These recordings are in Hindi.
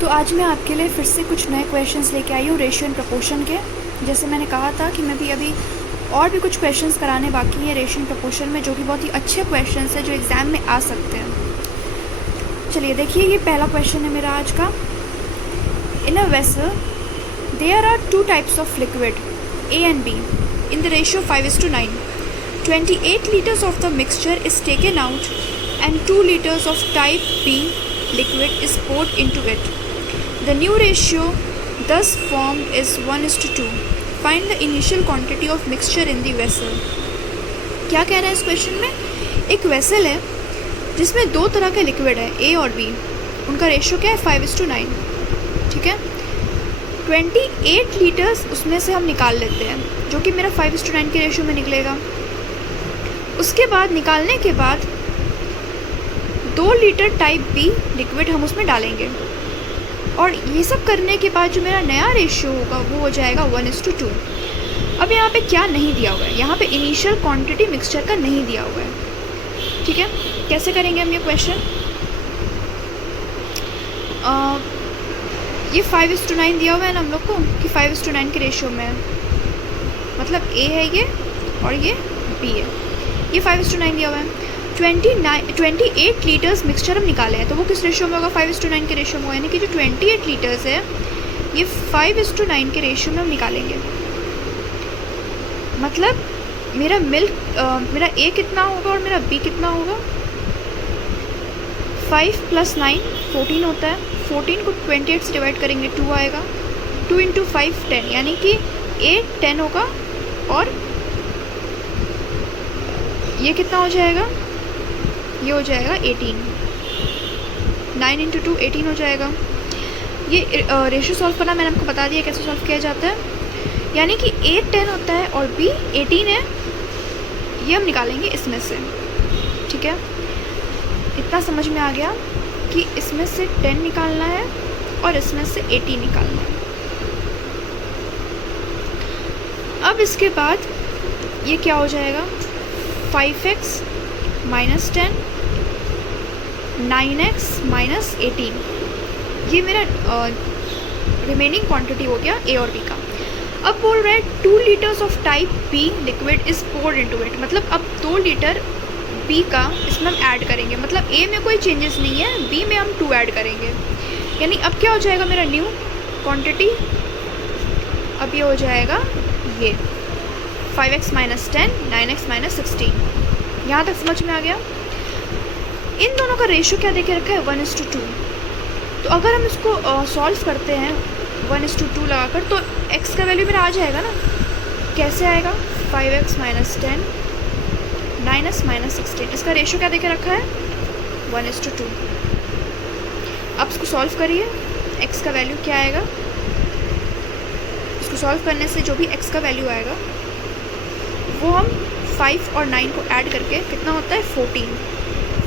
तो आज मैं आपके लिए फिर से कुछ नए क्वेश्चंस लेके आई हूँ रेशियो एंड प्रपोर्शन के। जैसे मैंने कहा था कि मैं भी अभी और भी कुछ क्वेश्चंस कराने बाकी हैं रेशियो एंड प्रपोर्शन में, जो कि बहुत ही अच्छे क्वेश्चंस हैं जो एग्ज़ाम में आ सकते हैं। चलिए देखिए, ये पहला क्वेश्चन है मेरा आज का। In a vessel there are two types of liquid A and B in the ratio 5:9. 28 liters of the mixture is taken out and 2 liters of type B liquid is poured into it. The new ratio thus formed is 1:2. Find the initial quantity of mixture in the vessel. क्या कह रहा है इस क्वेश्चन में? एक वेसल है जिसमें दो तरह के लिक्विड है A और B। उनका रेशियो क्या है? 5:9। ठीक है, 28 लीटर्स उसमें से हम निकाल लेते हैं, जो कि मेरा 5:9 के रेशियो में निकलेगा। उसके बाद निकालने के बाद 2 लीटर टाइप बी लिक्विड हम उसमें डालेंगे, और ये सब करने के बाद जो मेरा नया रेशियो होगा वो हो जाएगा 1:2। अब यहाँ पे क्या नहीं दिया हुआ है? यहाँ पे इनिशियल क्वांटिटी मिक्सचर का नहीं दिया हुआ है। ठीक है, कैसे करेंगे हम ये क्वेश्चन? ये 5:9 दिया हुआ है ना हम लोग को कि 5:9 के रेशियो में है, मतलब A है ये और ये B है। ये 5:9 दिया हुआ है। 28 लीटर्स मिक्सचर हम निकाले हैं, तो वो किस रेशियो में होगा? 5:9 के रेशियो में होगा। यानी कि जो 28 लीटर्स है ये 5:9 के रेशियो में हम निकालेंगे। मतलब मेरा मेरा A कितना होगा और मेरा B कितना होगा? 5 + 9 14 होता है। 14 को 28 से डिवाइड करेंगे 2 आएगा। 2 × 5 10, यानी कि A 10 होगा, और ये कितना हो जाएगा? ये हो जाएगा 18। 9 × 2 18 हो जाएगा। ये रेशियो सॉल्व करना मैंने आपको बता दिया कैसे सॉल्व किया जाता है। यानी कि A 10 होता है और B 18 है। ये हम निकालेंगे इसमें से। ठीक है, इतना समझ में आ गया कि इसमें से 10 निकालना है और इसमें से 18 निकालना है। अब इसके बाद ये क्या हो जाएगा? 5x - 10 9x - 18। ये मेरा रिमेनिंग क्वांटिटी हो गया A और B का। अब बोल रहा है 2 litres of type B liquid is poured into it. मतलब अब 2 लीटर B का इसमें हम ऐड करेंगे। मतलब A में कोई चेंजेस नहीं है, B में हम 2 ऐड करेंगे। यानी अब क्या हो जाएगा मेरा न्यू क्वांटिटी? अब ये हो जाएगा ये 5x - 10 9x - 16। यहाँ तक समझ में आ गया? इन दोनों का रेशियो क्या देके रखा है? 1:2। तो अगर हम इसको सॉल्व करते हैं 1:2 लगाकर, तो x का वैल्यू मेरा आ जाएगा ना। कैसे आएगा? 5x - 10 9x - 16। इसका रेशियो क्या देके रखा है? 1:2। अब इसको सॉल्व करिए, x का वैल्यू क्या आएगा? इसको सॉल्व करने से जो भी x का वैल्यू आएगा वो हम 5 और 9 को ऐड करके कितना होता है?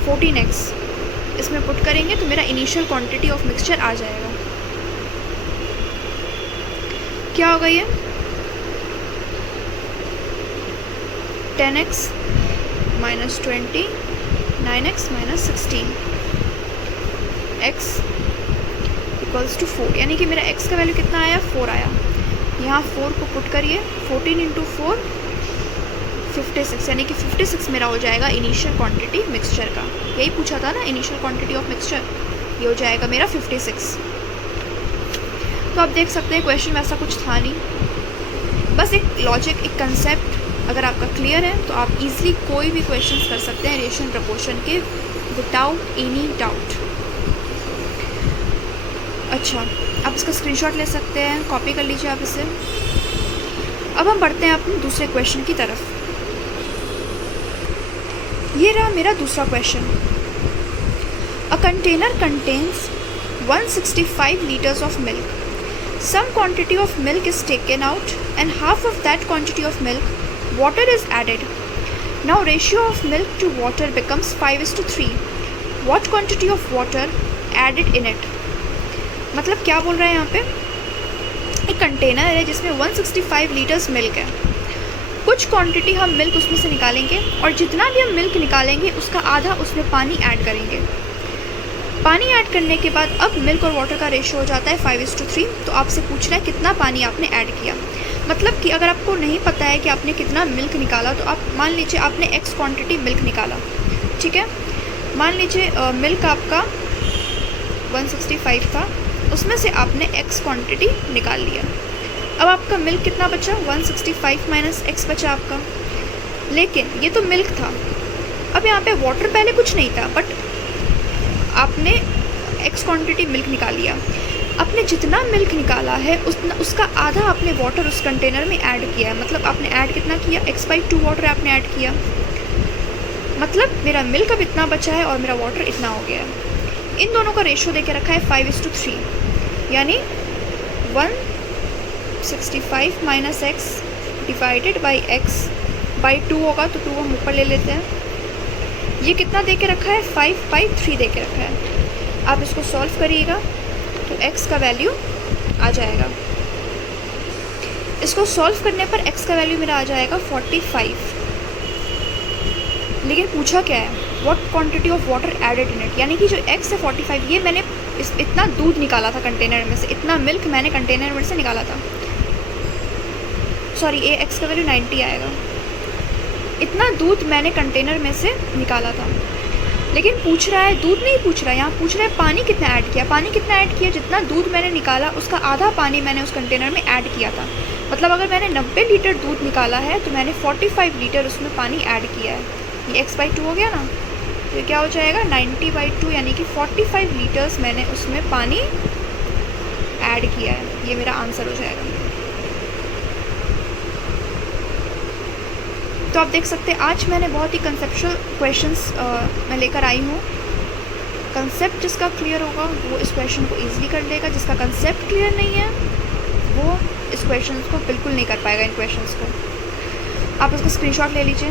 14x इसमें पुट करेंगे तो मेरा इनिशियल क्वांटिटी ऑफ मिक्सचर आ जाएगा। क्या होगा ये? 10x - 20 9x - 16 x = 4। यानी कि मेरा x का वैल्यू कितना आया? 4 आया। यहाँ 4 को पुट करिए, 14 × 4 56। यानी कि 56 मेरा हो जाएगा इनिशियल क्वांटिटी मिक्सचर का। यही पूछा था ना, इनिशियल क्वांटिटी ऑफ मिक्सचर। ये हो जाएगा मेरा 56। तो आप देख सकते हैं क्वेश्चन में ऐसा कुछ था नहीं, बस एक लॉजिक, एक कंसेप्ट अगर आपका क्लियर है तो आप इजीली कोई भी क्वेश्चंस कर सकते हैं रेशियो एंड प्रपोर्शन के विदाउट एनी डाउट। अच्छा, आप इसका स्क्रीनशॉट ले सकते हैं, कॉपी कर लीजिए आप इसे। अब हम बढ़ते हैं अपने दूसरे क्वेश्चन की तरफ। ये रहा मेरा दूसरा question. A container contains 165 liters of milk. Some quantity of milk is taken out and half of that quantity of milk water is added. Now ratio of milk to water becomes 5:3. What quantity of water added in it? मतलब क्या बोल रहा है यहाँ पे? एक कंटेनर है जिसमें 165 लीटर्स मिल्क है। कुछ क्वांटिटी हम मिल्क उसमें से निकालेंगे और जितना भी हम मिल्क निकालेंगे उसका आधा उसमें पानी ऐड करेंगे। पानी ऐड करने के बाद अब मिल्क और वाटर का रेशियो हो जाता है 5:3। तो आपसे पूछ रहा है कितना पानी आपने ऐड किया। मतलब कि अगर आपको नहीं पता है कि आपने कितना मिल्क निकाला, तो आप मान लीजिए आपने x क्वांटिटी मिल्क निकाला, ठीक है। मान लीजिए मिल्क आपका 165 था, उसमें से आपने x क्वांटिटी निकाल लिया। अब आपका मिल्क कितना बचा, 165 माइनस x बचा आपका। लेकिन ये तो मिल्क था, अब यहाँ पे वाटर पहले कुछ नहीं था, बट आपने x क्वांटिटी मिल्क निकाल लिया। आपने जितना मिल्क निकाला है उसका आधा आपने वाटर उस कंटेनर में ऐड किया है। मतलब आपने ऐड कितना किया, x/2 वाटर आपने ऐड किया। मतलब मेरा मिल्क अब इतना बचा है और मेरा वाटर इतना हो गया है। इन दोनों का रेशियो देके रखा है 5:3, यानी 165 minus x divided by x/2 होगा, तो 2 हम ऊपर ले लेते हैं। ये कितना दे के रखा है, 5/3 दे के रखा है। आप इसको सॉल्व करिएगा तो x का वैल्यू आ जाएगा। इसको सॉल्व करने पर x का वैल्यू मेरा आ जाएगा 45। लेकिन पूछा क्या है, what quantity of water added in it, यानी कि जो x है 45, ये मैंने इतना दूध निकाला था कंटेनर में से, इतना मिल्क मैंने कंटेनर में से निकाला था। सॉरी, ये x का वैल्यू 90 आएगा। इतना दूध मैंने कंटेनर में से निकाला था। लेकिन पूछ रहा है, दूध नहीं पूछ रहा है, यहाँ पूछ रहा है पानी कितना ऐड किया। पानी कितना ऐड किया, जितना दूध मैंने निकाला उसका आधा पानी मैंने उस कंटेनर में ऐड किया था। मतलब अगर मैंने 90 लीटर दूध निकाला है तो मैंने 45 लीटर उसमें पानी ऐड किया है। ये x/2 हो गया ना, तो ये क्या हो जाएगा, 90/2, यानी कि 45 लीटर्स मैंने उसमें पानी ऐड किया है। ये मेरा आंसर हो जाएगा। तो आप देख सकते हैं आज मैंने बहुत ही कंसेप्चुअल क्वेश्चंस मैं लेकर आई हूँ। कंसेप्ट जिसका क्लियर होगा वो इस क्वेश्चन को ईजिली कर लेगा, जिसका कंसेप्ट क्लियर नहीं है वो इस क्वेश्चन को बिल्कुल नहीं कर पाएगा। इन क्वेश्चंस को आप इसका स्क्रीनशॉट ले लीजिए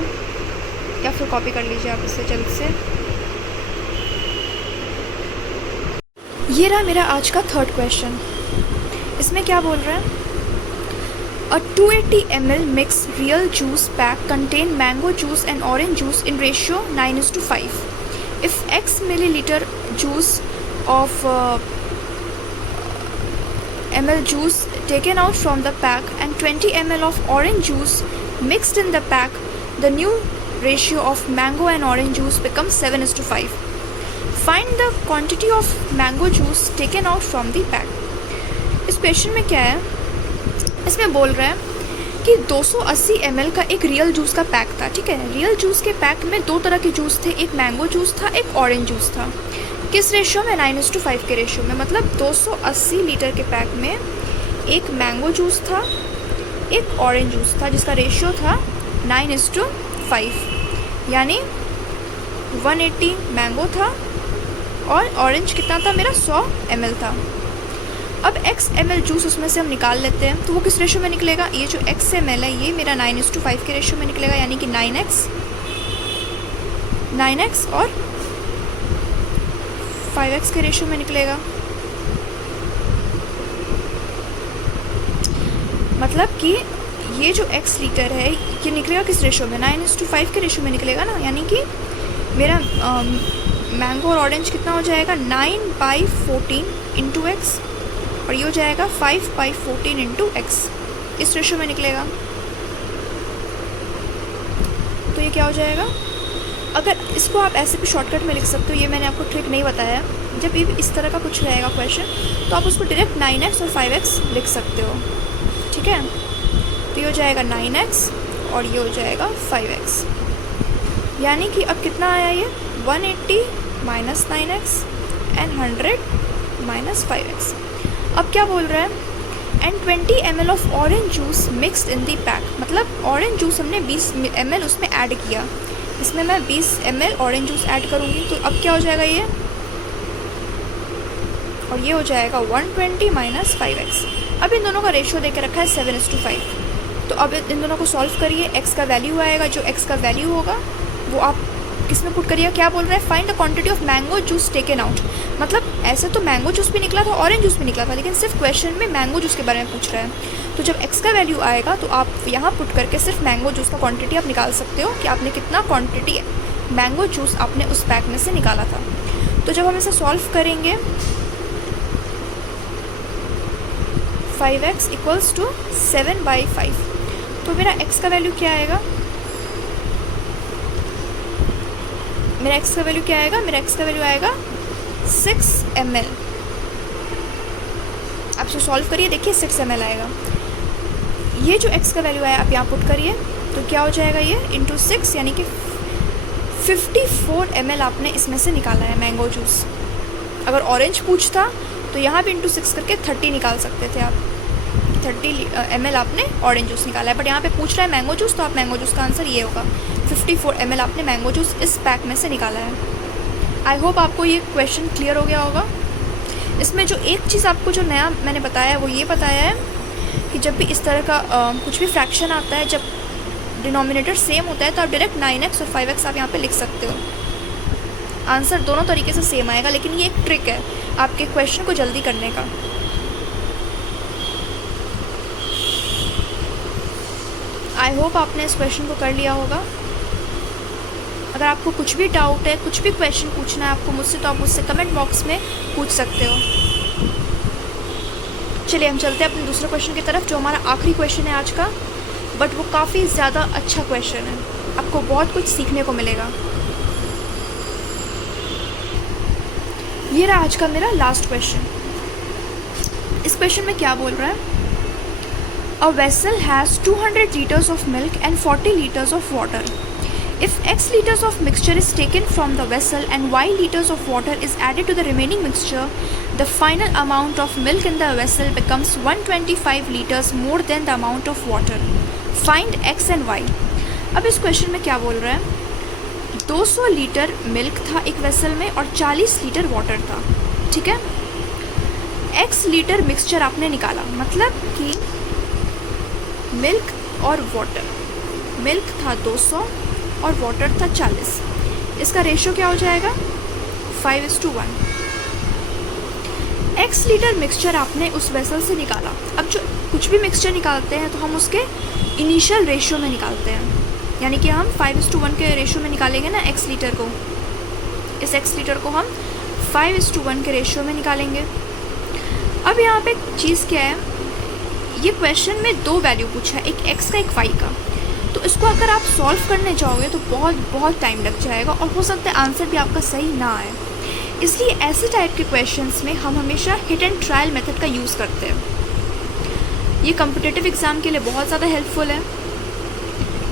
या फिर कॉपी कर लीजिए आप इसे जल्द से। ये रहा मेरा आज का थर्ड क्वेश्चन। इसमें क्या बोल रहा है, A 280 ml mix real juice pack contain mango juice and orange juice in ratio 9:5. If X milliliter juice of ml juice taken out from the pack and 20 ml of orange juice mixed in the pack, the new ratio of mango and orange juice becomes 7:5. Find the quantity of mango juice taken out from the pack. इस क्वेश्चन में क्या है, इसमें बोल रहा है कि 280 ml का एक रियल जूस का पैक था, ठीक है। रियल जूस के पैक में दो तरह के जूस थे, एक मैंगो जूस था, एक ऑरेंज जूस था। किस रेशियो में, 9:5 के रेशियो में। मतलब 280 लीटर के पैक में एक मैंगो जूस था, एक ऑरेंज जूस था, जिसका रेशियो था 9:5, यानी 180 मैंगो था और ऑरेंज कितना था मेरा, 100 ml था। अब x ml जूस उसमें से हम निकाल लेते हैं, तो वो किस रेशो में निकलेगा, ये जो x ml है ये मेरा 9:5 के रेशो में निकलेगा, यानी कि 9x और 5x के रेशो में निकलेगा। मतलब कि ये जो x लीटर है ये निकलेगा किस रेशो में, 9:5 के रेशो में निकलेगा ना। यानी कि मेरा मैंगो और ऑरेंज कितना हो जाएगा, 9/14 इंटू एक्स, और ये हो जाएगा 5/14 इंटू एक्स, इस रेशो में निकलेगा। तो ये क्या हो जाएगा, अगर इसको आप ऐसे भी शॉर्टकट में लिख सकते हो, ये मैंने आपको ट्रिक नहीं बताया। जब ये इस तरह का कुछ रहेगा क्वेश्चन तो आप उसको डायरेक्ट 9x और 5x लिख सकते हो, ठीक है। तो ये हो जाएगा 9x और ये हो जाएगा 5x, यानी कि अब कितना आया ये, 180 minus 9x and 100 minus 5x। अब क्या बोल रहा है, and 20 ml of orange juice mixed in the pack. मतलब ऑरेंज जूस हमने 20 ml उसमें ऐड किया, इसमें मैं 20 ml ऑरेंज जूस ऐड करूँगी। तो अब क्या हो जाएगा ये, और ये हो जाएगा 120 माइनस 5x। अब इन दोनों का रेशियो देके रखा है 7:5। तो अब इन दोनों को सॉल्व करिए, x का वैल्यू आएगा, जो x का वैल्यू होगा वो आप किस में पुट करिए। क्या बोल रहा है, find the quantity of mango juice taken out. मतलब ऐसे तो मैंगो जूस भी निकला था, ऑरेंज जूस भी निकला था, लेकिन सिर्फ क्वेश्चन में मैंगो जूस के बारे में पूछ रहा है। तो जब x का वैल्यू आएगा तो आप यहाँ पुट करके सिर्फ मैंगो जूस का क्वांटिटी आप निकाल सकते हो कि आपने कितना क्वांटिटी मैंगो जूस आपने उस पैक में से निकाला था। तो जब हम इसे सॉल्व करेंगे 5x इक्वल्स टू 7/5, तो मेरा x का वैल्यू क्या आएगा? मेरा x का वैल्यू क्या आएगा? मेरा x का वैल्यू आएगा 6 ml। आप इसे सॉल्व करिए, देखिए 6 ml आएगा। ये जो x का वैल्यू आया आप यहाँ पुट करिए, तो क्या हो जाएगा ये इंटू 6, यानी कि 54 ml आपने इसमें से निकाला है मैंगो जूस। अगर ऑरेंज पूछता तो यहाँ भी इंटू 6 करके 30 निकाल सकते थे आप, 30 ml आपने ऑरेंज जूस निकाला है। बट यहाँ पे पूछ रहा है मैंगो जूस, तो आप मैंगो जूस का आंसर ये होगा, 54 ml आपने मैंगो जूस इस पैक में से निकाला है। आई होप आपको ये क्वेश्चन क्लियर हो गया होगा। इसमें जो एक चीज़ आपको जो नया मैंने बताया है वो ये बताया है कि जब भी इस तरह का कुछ भी फ्रैक्शन आता है, जब डिनोमिनेटर सेम होता है तो आप डायरेक्ट 9x और 5x आप यहाँ पे लिख सकते हो। आंसर दोनों तरीके से सेम आएगा, लेकिन ये एक ट्रिक है आपके क्वेश्चन को जल्दी करने का। आई होप आपने इस क्वेश्चन को कर लिया होगा। अगर आपको कुछ भी डाउट है, कुछ भी क्वेश्चन पूछना है आपको मुझसे, तो आप मुझसे कमेंट बॉक्स में पूछ सकते हो। चलिए हम चलते हैं अपने दूसरे क्वेश्चन की तरफ, जो हमारा आखिरी क्वेश्चन है आज का, बट वो काफ़ी ज़्यादा अच्छा क्वेश्चन है, आपको बहुत कुछ सीखने को मिलेगा। ये रहा आज का मेरा लास्ट क्वेश्चन। इस क्वेश्चन में क्या बोल रहा है? A vessel has 200 liters of milk and 40 liters of water. If x liters of mixture is taken from the vessel and y liters of water is added to the remaining mixture, the final amount of milk in the vessel becomes 125 liters more than the amount of water. Find x and y. अब इस क्वेश्चन में क्या बोल रहा है? 200 लीटर मिल्क था एक वेसल में और 40 लीटर वाटर था, ठीक है। x लीटर मिक्सचर आपने निकाला, मतलब कि मिल्क और वाटर, मिल्क था 200 और वाटर था 40, इसका रेशो क्या हो जाएगा? 5:1। x लीटर मिक्सचर आपने उस वेसल से निकाला। अब जो कुछ भी मिक्सचर निकालते हैं तो हम उसके इनिशियल रेशो में निकालते हैं, यानी कि हम 5:1 के रेशो में निकालेंगे ना x लीटर को। इस x लीटर को हम 5:1 के रेशो में निकालेंगे। अब यहाँ पे चीज़ क्या है, ये क्वेश्चन में दो वैल्यू पूछा है, एक x का एक y का, तो इसको अगर आप सॉल्व करने जाओगे तो बहुत टाइम लग जाएगा और हो सकता है आंसर भी आपका सही ना आए। इसलिए ऐसे टाइप के क्वेश्चंस में हम हमेशा हिट एंड ट्रायल मेथड का यूज़ करते हैं। ये कॉम्पिटिटिव एग्ज़ाम के लिए बहुत ज़्यादा हेल्पफुल है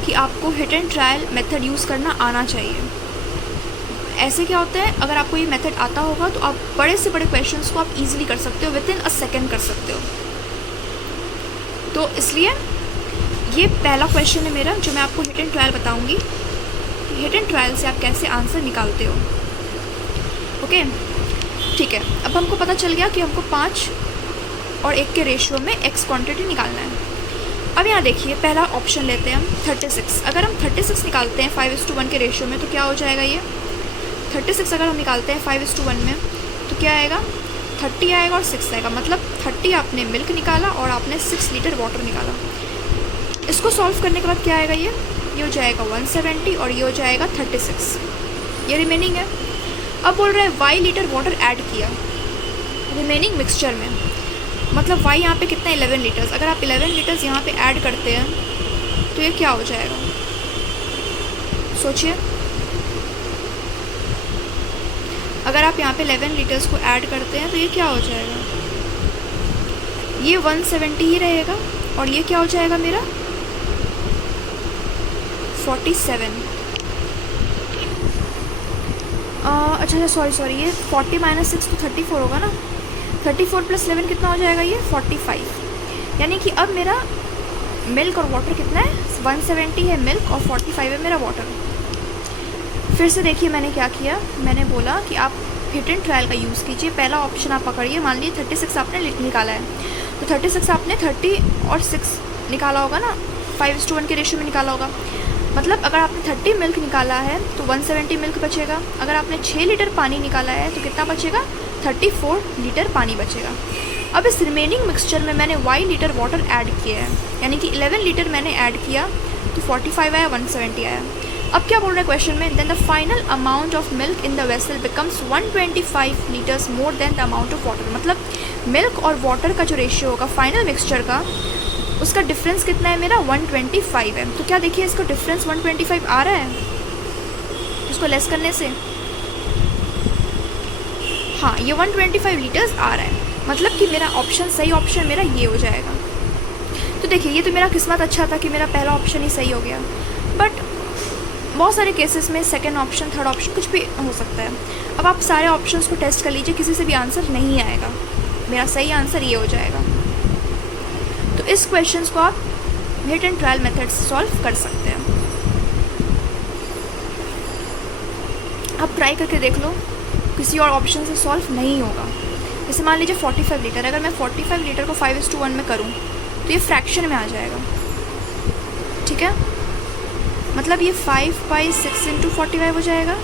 कि आपको hit and trial method use करना आना चाहिए। ऐसे क्या होता है, अगर आपको ये मेथड आता होगा तो आप बड़े से बड़े क्वेश्चंस को आप इजीली कर सकते हो, विदिन अ सेकेंड कर सकते हो। तो इसलिए ये पहला क्वेश्चन है मेरा, जो मैं आपको हिट एंड ट्रायल बताऊंगी। हिट एंड ट्रायल से आप कैसे आंसर निकालते हो। ओके, ठीक है। अब हमको पता चल गया कि हमको 5 और 1 के रेशियो में x क्वांटिटी निकालना है। अब यहाँ देखिए, पहला ऑप्शन लेते हैं हम 36। अगर हम 36 निकालते हैं 5:1 के रेशियो में तो क्या हो जाएगा? ये 36 अगर हम निकालते हैं 5:1 में तो क्या आएगा? 30 आएगा और 6 आएगा, मतलब 30 आपने मिल्क निकाला और आपने 6 लीटर वाटर निकाला। इसको सॉल्व करने के बाद क्या आएगा? ये हो जाएगा 170 और ये हो जाएगा 36, ये रिमेनिंग है। अब बोल रहे हैं y लीटर वाटर ऐड किया रिमेनिंग मिक्सचर में, मतलब y यहाँ पे कितना? 11 लीटर्स। अगर आप 11 लीटर्स यहाँ पे ऐड करते हैं तो ये क्या हो जाएगा? सोचिए, अगर आप यहाँ पे 11 लीटर्स को ऐड करते हैं तो ये क्या हो जाएगा? ये 170 ही रहेगा और ये क्या हो जाएगा मेरा? 47। अच्छा सॉरी, ये 40 - 6 तो 34 होगा ना। 34 + 11 कितना हो जाएगा? ये 45। यानी कि अब मेरा मिल्क और वाटर कितना है? 170 है मिल्क और 45 है मेरा वाटर। फिर से देखिए मैंने क्या किया, मैंने बोला कि आप हिट एंड ट्रायल का यूज़ कीजिए। पहला ऑप्शन आप पकड़िए, मान लीजिए 36 आपने निकाला है तो 36 आपने 30 और 6 निकाला होगा ना, 5:1 के रेशियो में निकाला होगा। मतलब अगर आपने 30 मिल्क निकाला है तो 170 मिल्क बचेगा। अगर आपने 6 लीटर पानी निकाला है तो कितना बचेगा? 34 लीटर पानी बचेगा। अब इस रिमेनिंग मिक्सचर में मैंने y लीटर वाटर ऐड किया है, यानी कि 11 लीटर मैंने ऐड किया तो 45 आया, 170 आया। अब क्या बोल रहा है क्वेश्चन में, then the final amount of milk in the vessel becomes 125 litres more than the amount of water. मतलब मिल्क और वाटर का जो रेशियो होगा फाइनल मिक्सचर का, उसका डिफरेंस कितना है मेरा 125 है। तो क्या देखिए इसको डिफरेंस 125 आ रहा है इसको लेस करने से, हाँ ये 125 लीटर्स आ रहा है। मतलब कि मेरा ऑप्शन सही ऑप्शन मेरा ये हो जाएगा। तो देखिए ये तो मेरा किस्मत अच्छा था कि मेरा पहला ऑप्शन ही सही हो गया, बट बहुत सारे केसेस में सेकंड ऑप्शन थर्ड ऑप्शन कुछ भी हो सकता है। अब आप सारे ऑप्शंस को टेस्ट कर लीजिए, किसी से भी आंसर नहीं आएगा, मेरा सही आंसर ये हो जाएगा। तो इस क्वेश्चंस को आप हिट एंड ट्रायल मेथड से सॉल्व कर सकते हैं। आप ट्राई करके देख लो, किसी और ऑप्शन से सॉल्व नहीं होगा। जैसे मान लीजिए 45 लीटर, अगर मैं 45 लीटर को 5:1 में करूँ तो ये फ्रैक्शन में आ जाएगा, ठीक है। मतलब ये 5/6 × 45 हो जाएगा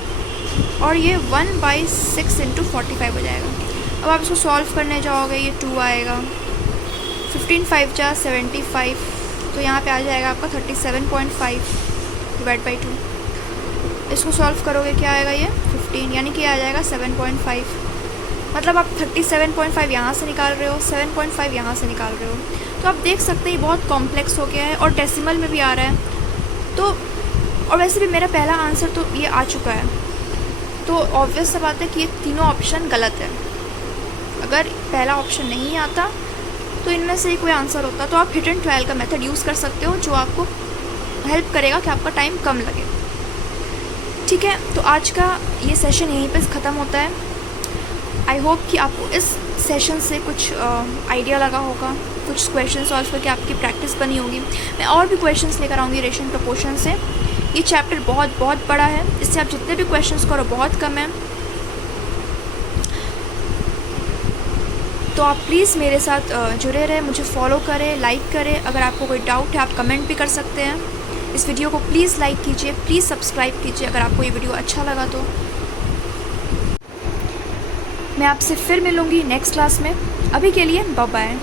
और ये 1/6 × 45 हो जाएगा। अब आप इसको सॉल्व करने जाओगे ये 2 आएगा, 15 5 जा 75, तो यहाँ पे आ जाएगा आपका 37.5 डिवाइड बाई 2। इसको सॉल्व करोगे क्या आएगा ये 15, यानी कि आ जाएगा 7.5। मतलब आप 37.5 यहाँ से निकाल रहे हो, 7.5 यहाँ से निकाल रहे हो। तो आप देख सकते हैं बहुत कॉम्प्लेक्स हो गया है और डेसिमल में भी आ रहा है। तो और वैसे भी मेरा पहला आंसर तो ये आ चुका है, तो ऑब्वियस सा बात है कि ये तीनों ऑप्शन गलत है। अगर पहला ऑप्शन नहीं आता तो इनमें से ही कोई आंसर होता, तो आप हिट एंड ट्रायल का मेथड यूज़ कर सकते हो, जो आपको हेल्प करेगा कि आपका टाइम कम लगे, ठीक है। तो आज का ये सेशन यहीं पे ख़त्म होता है। आई होप कि आपको इस सेशन से कुछ आइडिया लगा होगा, कुछ क्वेश्चन सॉल्व करके आपकी प्रैक्टिस बनी होगी। मैं और भी क्वेश्चंस लेकर आऊँगी रेशियो एंड प्रोपोर्शन से। ये चैप्टर बहुत बहुत बड़ा है, इससे आप जितने भी क्वेश्चंस करो बहुत कम है। तो आप प्लीज़ मेरे साथ जुड़े रहें, मुझे फॉलो करें, लाइक करें। अगर आपको कोई डाउट है आप कमेंट भी कर सकते हैं। इस वीडियो को प्लीज़ लाइक कीजिए, प्लीज़ सब्सक्राइब कीजिए अगर आपको ये वीडियो अच्छा लगा तो। मैं आपसे फिर मिलूँगी नेक्स्ट क्लास में। अभी के लिए बाय बाय।